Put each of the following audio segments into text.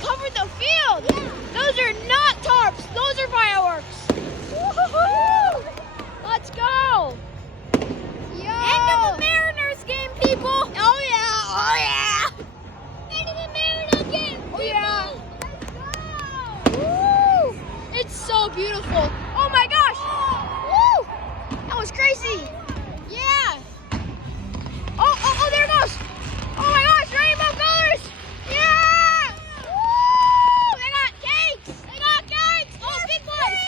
covered the field. Yeah. Those are not tarps. Those are fireworks. Woo-hoo-hoo. Let's go. Yo. End of the Mariners game, people. Oh yeah. Oh yeah. End of the Mariners game, people. Oh, yeah. Let's go. Woo. It's so beautiful. Oh my gosh. Woo. That was crazy. Yeah. Oh, there it goes. Oh my gosh, rainbow colors. Yeah. Woo. They got cakes. They got cakes. Oh, big ones.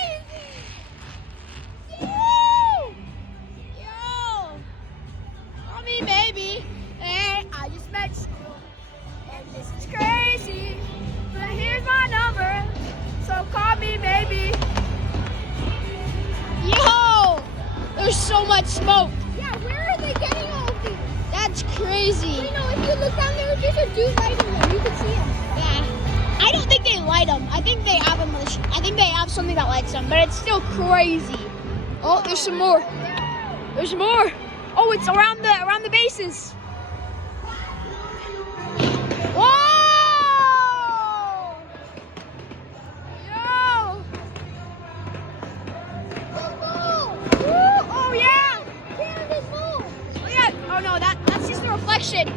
Woo. Yo. Call me baby. Hey, I just met you. And this is crazy. But here's my number. So call me maybe. Yo. There's so much smoke. Yeah, where are they getting all of these? That's crazy. You know, if you look down there, there's a dude lighting them. You can see him. Yeah. I don't think they light them. I think they have them. I think they have something that lights them, but it's still crazy. Oh, there's some more. There's more. Oh, it's around the bases. Whoa! Yo! Woo! Oh yeah! Candace, move. Oh yeah! Oh no, that's just the reflection.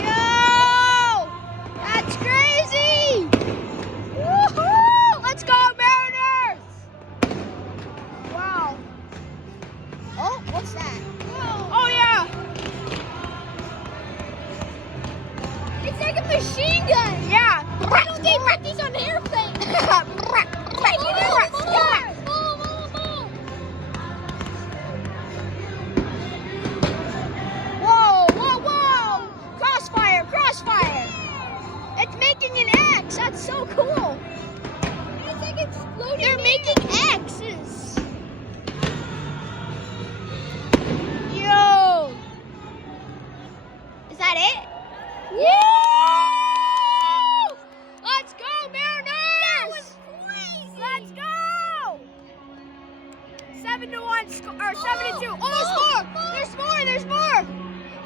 Yo! That's crazy! Woohoo! Let's go, Mariners! Wow. Oh, what's that? Oh yeah! It's like a machine gun. Yeah! Why don't they put these on airplanes? Whoa, whoa, whoa! Crossfire, crossfire! It's making an X. That's so cool. It's like exploding. They're making X's. Yo! Is that it? Yeah! Let's go, Mariners! That was crazy. Let's go! 7-1 or 7-2. Oh, there's more! There's more! There's more!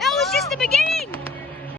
That was just the beginning.